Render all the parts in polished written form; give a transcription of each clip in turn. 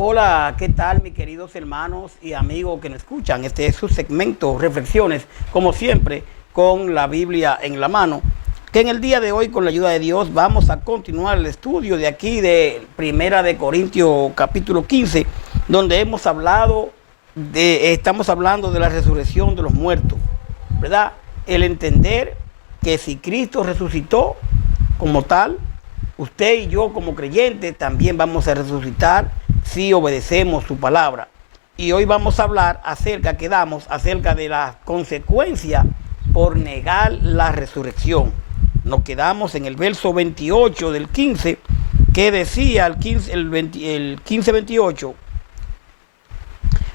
Hola, ¿qué tal mis queridos hermanos y amigos que nos escuchan? Este es su segmento, Reflexiones, como siempre, con la Biblia en la mano, que en el día de hoy, con la ayuda de Dios, vamos a continuar el estudio de aquí de Primera de Corintios capítulo 15, donde estamos hablando de la resurrección de los muertos, ¿verdad? El entender que si Cristo resucitó como tal, usted y yo como creyentes también vamos a resucitar si obedecemos su palabra. Y hoy vamos a hablar acerca de las consecuencias por negar la resurrección. Nos quedamos en el verso 28 del 15, que decía el 15-28.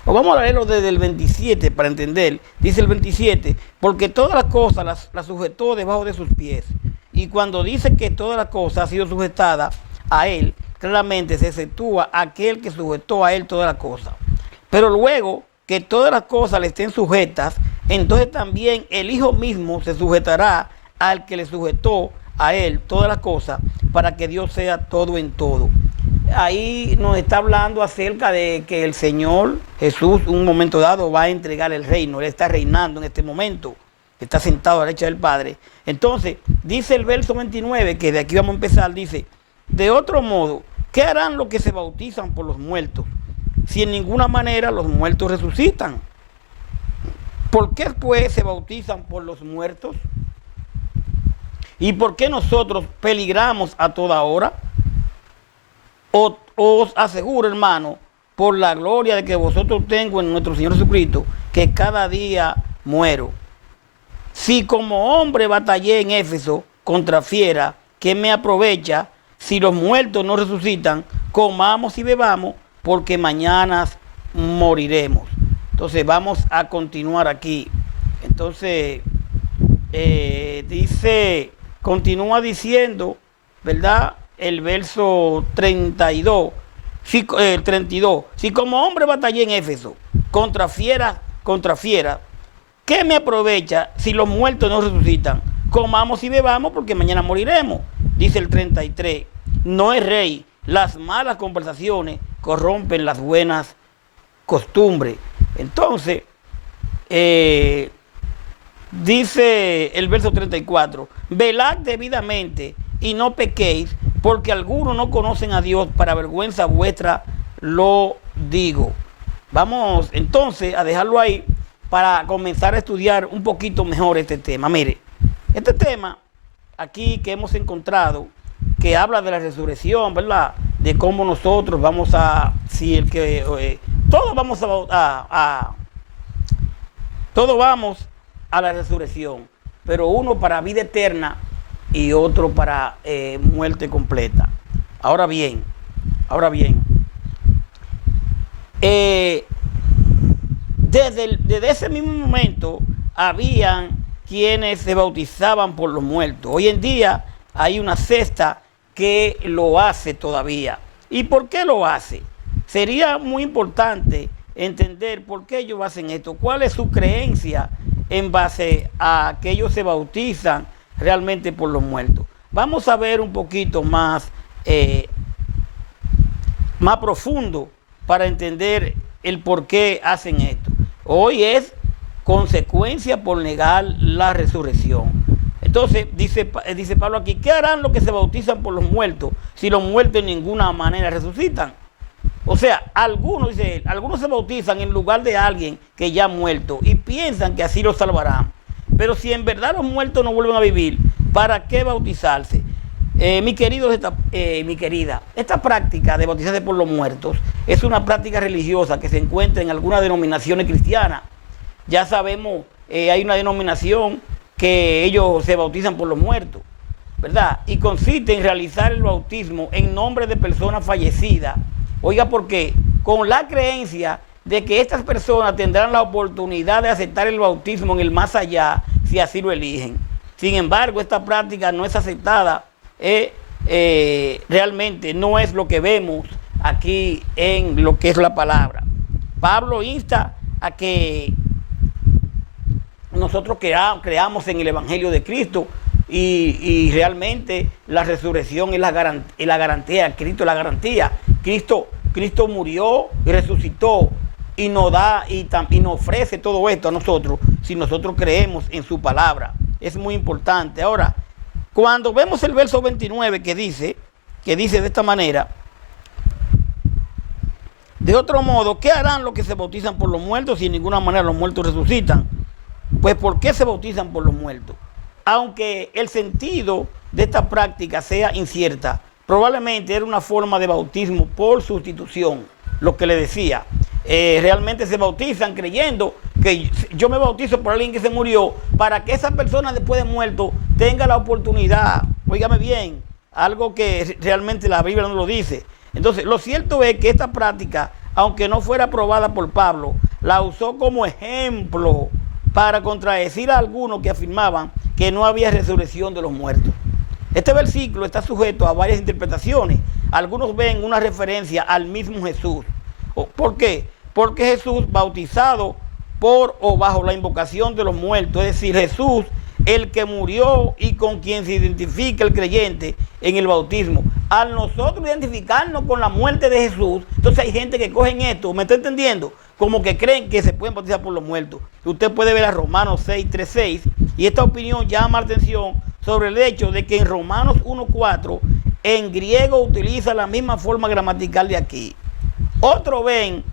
O vamos a leerlo desde el 27 para entender. Dice el 27, porque todas las cosas las sujetó debajo de sus pies. Y cuando dice que todas las cosas han sido sujetadas a él, claramente se exceptúa aquel que sujetó a él todas las cosas. Pero luego que todas las cosas le estén sujetas, entonces también el Hijo mismo se sujetará al que le sujetó a él todas las cosas, para que Dios sea todo en todo. Ahí nos está hablando acerca de que el Señor Jesús un momento dado va a entregar el reino. Él está reinando en este momento, está sentado a la derecha del Padre. Entonces dice el verso 29, que de aquí vamos a empezar, dice: de otro modo, ¿qué harán los que se bautizan por los muertos? Si en ninguna manera los muertos resucitan. ¿Por qué pues se bautizan por los muertos? ¿Y por qué nosotros peligramos a toda hora? Os aseguro, hermano, por la gloria de que vosotros tengo en nuestro Señor Jesucristo, que cada día muero. Si como hombre batallé en Éfeso contra fiera, ¿qué me aprovecha? Si los muertos no resucitan, comamos y bebamos, porque mañana moriremos. Entonces vamos a continuar aquí. Entonces continúa diciendo, ¿verdad? El verso 32, 32. Si como hombre batallé en Éfeso contra fiera, ¿qué me aprovecha si los muertos no resucitan? Comamos y bebamos, porque mañana moriremos. Dice el 33. No es rey, las malas conversaciones corrompen las buenas costumbres. Entonces, dice el verso 34, velad debidamente y no pequéis, porque algunos no conocen a Dios, para vergüenza vuestra lo digo. Vamos entonces a dejarlo ahí para comenzar a estudiar un poquito mejor este tema. Mire, este tema aquí que hemos encontrado, que habla de la resurrección, ¿verdad? De cómo nosotros vamos a, todos vamos a la resurrección, pero uno para vida eterna y otro para muerte completa. Ahora bien, desde ese mismo momento habían quienes se bautizaban por los muertos. Hoy en día hay una secta que lo hace todavía. ¿Y por qué lo hace? Sería muy importante entender por qué ellos hacen esto, cuál es su creencia en base a que ellos se bautizan realmente por los muertos. Vamos a ver un poquito más profundo para entender el por qué hacen esto. Hoy es consecuencia por negar la resurrección. Entonces, dice Pablo aquí, ¿qué harán los que se bautizan por los muertos si los muertos en ninguna manera resucitan? O sea, algunos se bautizan en lugar de alguien que ya ha muerto y piensan que así los salvarán. Pero si en verdad los muertos no vuelven a vivir, ¿para qué bautizarse? Mi querida, esta práctica de bautizarse por los muertos es una práctica religiosa que se encuentra en algunas denominaciones cristianas. Ya sabemos, hay una denominación que ellos se bautizan por los muertos, ¿verdad? Y consiste en realizar el bautismo en nombre de personas fallecidas. Oiga, ¿por qué? Con la creencia de que estas personas tendrán la oportunidad de aceptar el bautismo en el más allá, si así lo eligen. Sin embargo, esta práctica no es aceptada, realmente no es lo que vemos aquí en lo que es la palabra. Pablo insta a que nosotros creamos en el Evangelio de Cristo y realmente la resurrección es la garantía, Cristo es la garantía. Cristo Cristo murió y resucitó y nos da y nos ofrece todo esto a nosotros si nosotros creemos en su palabra. Es muy importante. Ahora, cuando vemos el verso 29 que dice de esta manera: de otro modo, ¿qué harán los que se bautizan por los muertos si en ninguna manera los muertos resucitan? Pues ¿por qué se bautizan por los muertos? Aunque el sentido de esta práctica sea incierta, probablemente era una forma de bautismo por sustitución, lo que le decía. Realmente se bautizan creyendo que yo me bautizo por alguien que se murió, para que esa persona después de muerto tenga la oportunidad, óigame bien, algo que realmente la Biblia no lo dice. Entonces, lo cierto es que esta práctica, aunque no fuera aprobada por Pablo, la usó como ejemplo para contradecir a algunos que afirmaban que no había resurrección de los muertos. Este versículo está sujeto a varias interpretaciones. Algunos ven una referencia al mismo Jesús. ¿Por qué? Porque Jesús, bautizado por o bajo la invocación de los muertos, es decir, Jesús, el que murió y con quien se identifica el creyente en el bautismo. Al nosotros identificarnos con la muerte de Jesús, entonces hay gente que cogen esto, ¿me está entendiendo? Como que creen que se pueden bautizar por los muertos. Usted puede ver a Romanos 6, 3, 6, y esta opinión llama la atención sobre el hecho de que en Romanos 1, 4, en griego utiliza la misma forma gramatical de aquí. Otros ven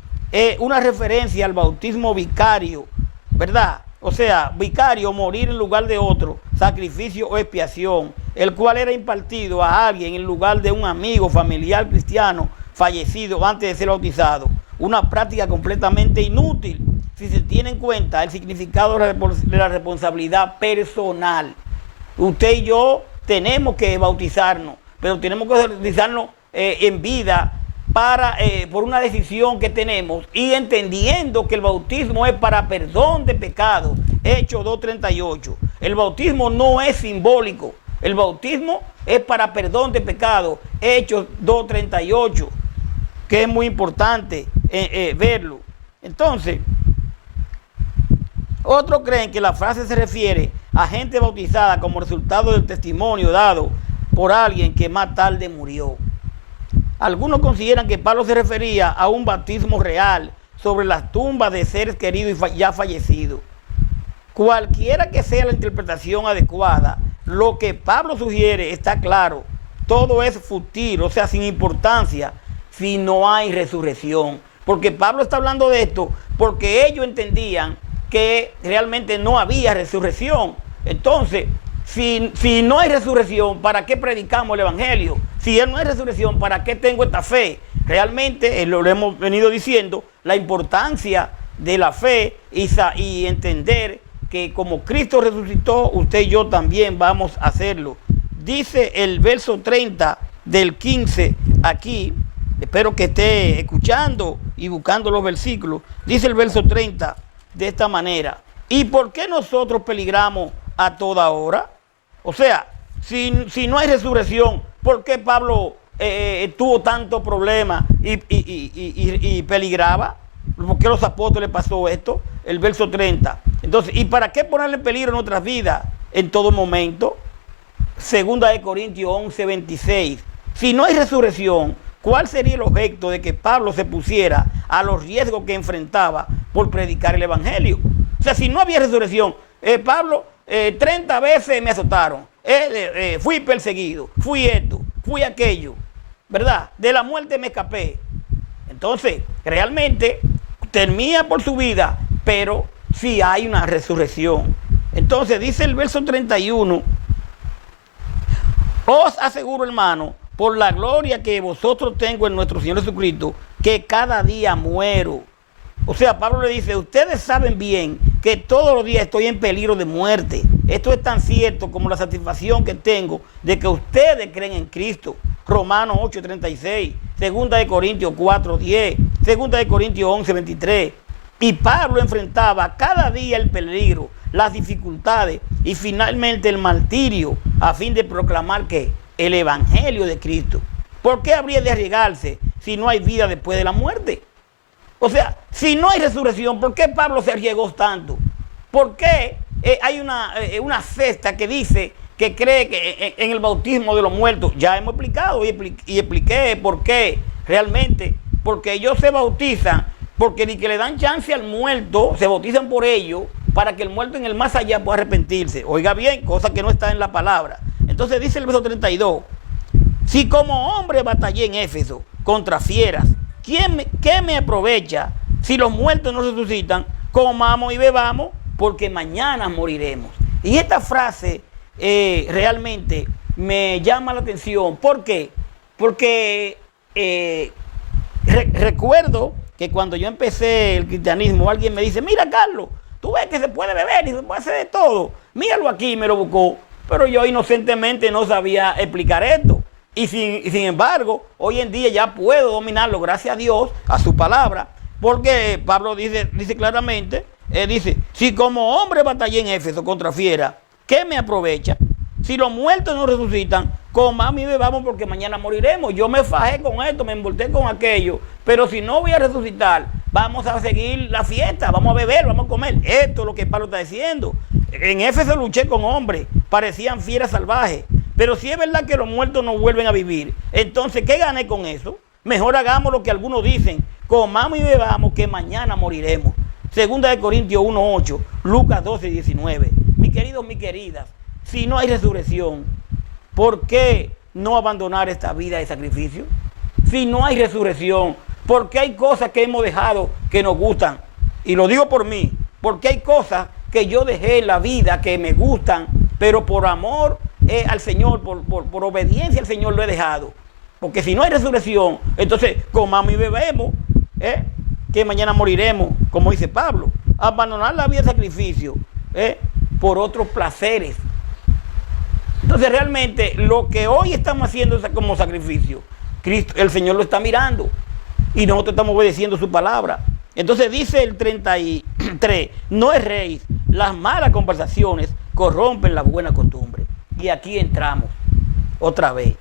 una referencia al bautismo vicario, ¿verdad? O sea, vicario, morir en lugar de otro, sacrificio o expiación, el cual era impartido a alguien en lugar de un amigo, familiar cristiano fallecido antes de ser bautizado. Una práctica completamente inútil si se tiene en cuenta el significado de la responsabilidad personal. Usted y yo tenemos que bautizarnos, pero tenemos que bautizarnos en vida por una decisión que tenemos y entendiendo que el bautismo es para perdón de pecados. Hechos 2:38. El bautismo no es simbólico. El bautismo es para perdón de pecados. Hechos 2:38. Que es muy importante verlo. Entonces, otros creen que la frase se refiere a gente bautizada como resultado del testimonio dado por alguien que más tarde murió. Algunos consideran que Pablo se refería a un bautismo real sobre las tumbas de seres queridos y ya fallecidos. Cualquiera que sea la interpretación adecuada, lo que Pablo sugiere está claro. Todo es fútil, o sea, sin importancia, si no hay resurrección. Porque Pablo está hablando de esto porque ellos entendían que realmente no había resurrección. Entonces, si no hay resurrección, ¿para qué predicamos el evangelio? Si no hay resurrección, ¿para qué tengo esta fe? Realmente, lo hemos venido diciendo, la importancia de la fe y entender que como Cristo resucitó, usted y yo también vamos a hacerlo. Dice el verso 30 del 15 aquí, espero que esté escuchando y buscando los versículos. Dice el verso 30 de esta manera: ¿y por qué nosotros peligramos a toda hora? O sea, si no hay resurrección, ¿por qué Pablo tuvo tanto problema y peligraba? ¿Por qué a los apóstoles pasó esto? El verso 30. Entonces, ¿y para qué ponerle en peligro nuestras vidas en todo momento? Segunda de Corintios 11, 26. Si no hay resurrección, ¿cuál sería el objeto de que Pablo se pusiera a los riesgos que enfrentaba por predicar el evangelio? O sea, si no había resurrección, Pablo, 30 veces me azotaron, fui perseguido, fui esto, fui aquello, ¿verdad? De la muerte me escapé. Entonces, realmente termina por su vida, pero sí hay una resurrección. Entonces, dice el verso 31, os aseguro, hermano, por la gloria que vosotros tengo en nuestro Señor Jesucristo, que cada día muero. O sea, Pablo le dice, ustedes saben bien que todos los días estoy en peligro de muerte. Esto es tan cierto como la satisfacción que tengo de que ustedes creen en Cristo. Romanos 8:36, 2 de Corintios 4:10, 2 de Corintios 11:23. Y Pablo enfrentaba cada día el peligro, las dificultades y finalmente el martirio a fin de proclamar que el evangelio de Cristo. ¿Por qué habría de arriesgarse si no hay vida después de la muerte? O sea, si no hay resurrección, ¿por qué Pablo se arriesgó tanto? ¿Por qué hay una secta que dice que cree que en el bautismo de los muertos? Ya hemos explicado y expliqué por qué realmente porque ellos se bautizan, porque ni que le dan chance al muerto, se bautizan por ellos, para que el muerto en el más allá pueda arrepentirse. Oiga bien, cosa que no está en la palabra. Entonces dice el verso 32, si como hombre batallé en Éfeso contra fieras, ¿qué me aprovecha si los muertos no resucitan? Comamos y bebamos, porque mañana moriremos. Y esta frase realmente me llama la atención. ¿Por qué? Porque recuerdo que cuando yo empecé el cristianismo, alguien me dice, mira Carlos, tú ves que se puede beber y se puede hacer de todo. Míralo aquí, me lo buscó. Pero yo inocentemente no sabía explicar esto. Y sin embargo, hoy en día ya puedo dominarlo, gracias a Dios, a su palabra. Porque Pablo dice claramente, dice, si como hombre batallé en Éfeso contra fiera, ¿qué me aprovecha? Si los muertos no resucitan, comamos y bebamos porque mañana moriremos. Yo me fajé con esto, me envolté con aquello, pero si no voy a resucitar, vamos a seguir la fiesta, vamos a beber, vamos a comer. Esto es lo que Pablo está diciendo. En Éfeso luché con hombres, parecían fieras salvajes, pero si es verdad que los muertos no vuelven a vivir, entonces, ¿qué gané con eso? Mejor hagamos lo que algunos dicen, comamos y bebamos que mañana moriremos. Segunda de Corintios 1:8, Lucas 12:19. Mis queridos, mis queridas, si no hay resurrección, ¿por qué no abandonar esta vida de sacrificio? Si no hay resurrección, ¿por qué hay cosas que hemos dejado que nos gustan? Y lo digo por mí, porque hay cosas que yo dejé en la vida que me gustan, pero por amor al Señor, por obediencia al Señor lo he dejado. Porque si no hay resurrección, entonces comamos y bebemos, que mañana moriremos, como dice Pablo. Abandonar la vida de sacrificio por otros placeres. Entonces realmente lo que hoy estamos haciendo como sacrificio, Cristo, el Señor lo está mirando y nosotros estamos obedeciendo su palabra. Entonces dice el 33, no erréis, las malas conversaciones corrompen la buena costumbre. Y aquí entramos otra vez.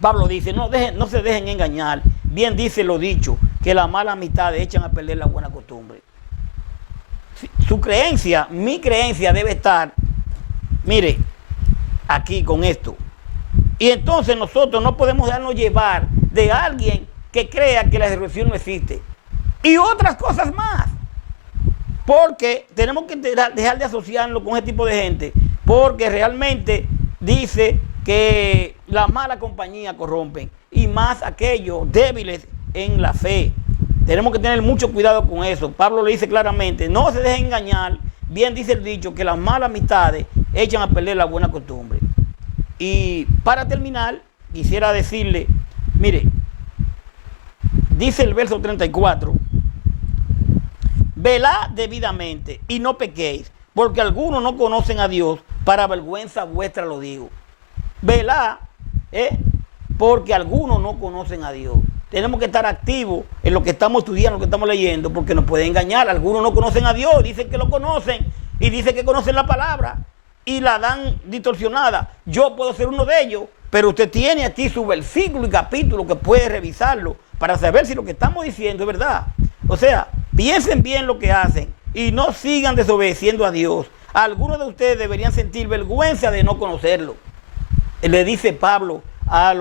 Pablo dice, no se dejen engañar. Bien dice lo dicho, que las malas amistades echan a perder la buena costumbre. Su creencia, mi creencia debe estar, mire, aquí con esto. Y entonces nosotros no podemos dejarnos llevar de alguien que crea que la resurrección no existe. Y otras cosas más. Porque tenemos que dejar de asociarnos con ese tipo de gente. Porque realmente dice que la mala compañía corrompen. Y más aquellos débiles en la fe. Tenemos que tener mucho cuidado con eso. Pablo le dice claramente, no se dejen engañar. Bien dice el dicho que las malas amistades echan a perder la buena costumbre. Y para terminar, quisiera decirle, mire, dice el verso 34, velad debidamente y no pequéis, porque algunos no conocen a Dios, para vergüenza vuestra lo digo. Velad, porque algunos no conocen a Dios. Tenemos que estar activos en lo que estamos estudiando, en lo que estamos leyendo, porque nos pueden engañar. Algunos no conocen a Dios, dicen que lo conocen y dicen que conocen la palabra y la dan distorsionada. Yo puedo ser uno de ellos, pero usted tiene aquí su versículo y capítulo que puede revisarlo para saber si lo que estamos diciendo es verdad. O sea, piensen bien lo que hacen y no sigan desobedeciendo a Dios. Algunos de ustedes deberían sentir vergüenza de no conocerlo. Le dice Pablo a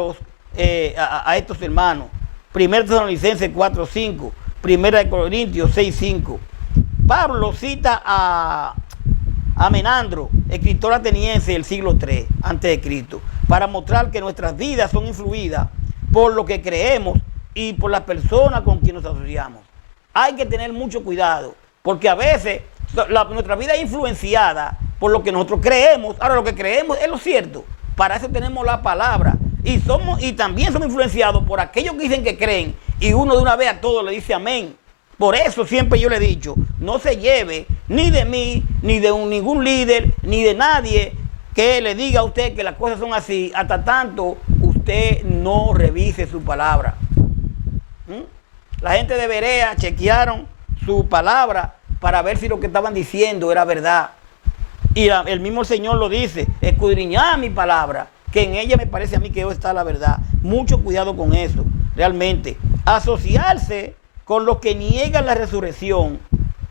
estos hermanos. 1 Tesalonicenses 4:5, 1 Corintios 6:5. Pablo cita a Menandro, escritor ateniense del siglo III a.C., para mostrar que nuestras vidas son influidas por lo que creemos y por las personas con quienes nos asociamos. Hay que tener mucho cuidado, porque a veces nuestra vida es influenciada por lo que nosotros creemos. Ahora, lo que creemos es lo cierto. Para eso tenemos la palabra. Y también somos influenciados por aquellos que dicen que creen, y uno de una vez a todos le dice amén. Por eso siempre yo le he dicho, no se lleve ni de mí, ni de ningún líder, ni de nadie que le diga a usted que las cosas son así, hasta tanto usted no revise su palabra. La gente de Berea chequearon su palabra para ver si lo que estaban diciendo era verdad. Y el mismo Señor lo dice, escudriñad mi palabra, que en ella me parece a mí que está la verdad. Mucho cuidado con eso, realmente. Asociarse con los que niegan la resurrección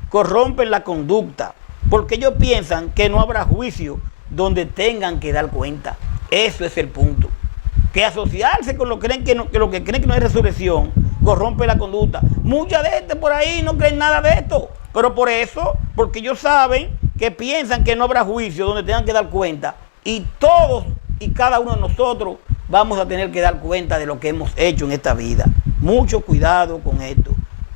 corrompen la conducta, porque ellos piensan que no habrá juicio donde tengan que dar cuenta. Eso es el punto. Que asociarse con los que creen que no hay resurrección corrompe la conducta. Mucha gente por ahí no creen nada de esto, pero por eso, porque ellos saben que piensan que no habrá juicio donde tengan que dar cuenta, y todos y cada uno de nosotros vamos a tener que dar cuenta de lo que hemos hecho en esta vida. Mucho cuidado con esto.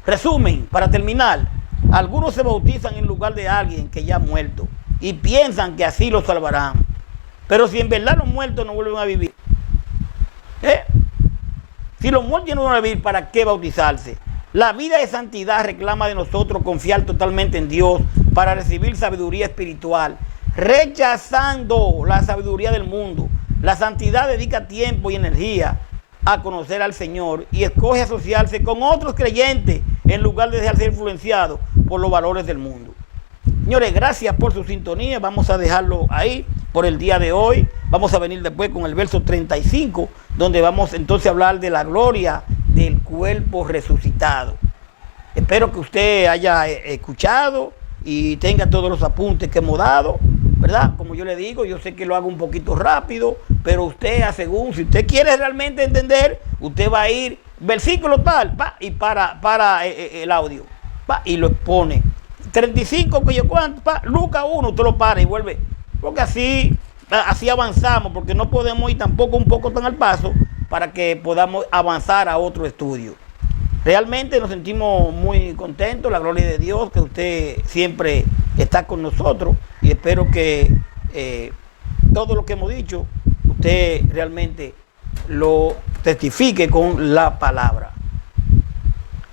Resumen, para terminar, algunos se bautizan en lugar de alguien que ya ha muerto y piensan que así los salvarán. Pero si en verdad los muertos no vuelven a vivir, si los muertos no vuelven a vivir, ¿para qué bautizarse? La vida de santidad reclama de nosotros confiar totalmente en Dios para recibir sabiduría espiritual, rechazando la sabiduría del mundo. La santidad dedica tiempo y energía a conocer al Señor y escoge asociarse con otros creyentes en lugar de dejarse influenciado por los valores del mundo. Señores, gracias por su sintonía. Vamos a dejarlo ahí por el día de hoy. Vamos a venir después con el verso 35, donde vamos entonces a hablar de la gloria del cuerpo resucitado. Espero que usted haya escuchado y tenga todos los apuntes que hemos dado, ¿verdad? Como yo le digo, yo sé que lo hago un poquito rápido, pero usted, según, si usted quiere realmente entender, usted va a ir versículo tal, y para el audio, y lo expone. 35, que yo cuánto, Lucas 1, usted lo para y vuelve, porque así avanzamos, porque no podemos ir tampoco un poco tan al paso para que podamos avanzar a otro estudio. Realmente nos sentimos muy contentos, la gloria de Dios, que usted siempre está con nosotros, y espero que todo lo que hemos dicho, usted realmente lo testifique con la palabra.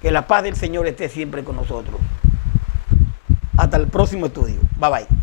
Que la paz del Señor esté siempre con nosotros. Hasta el próximo estudio. Bye bye.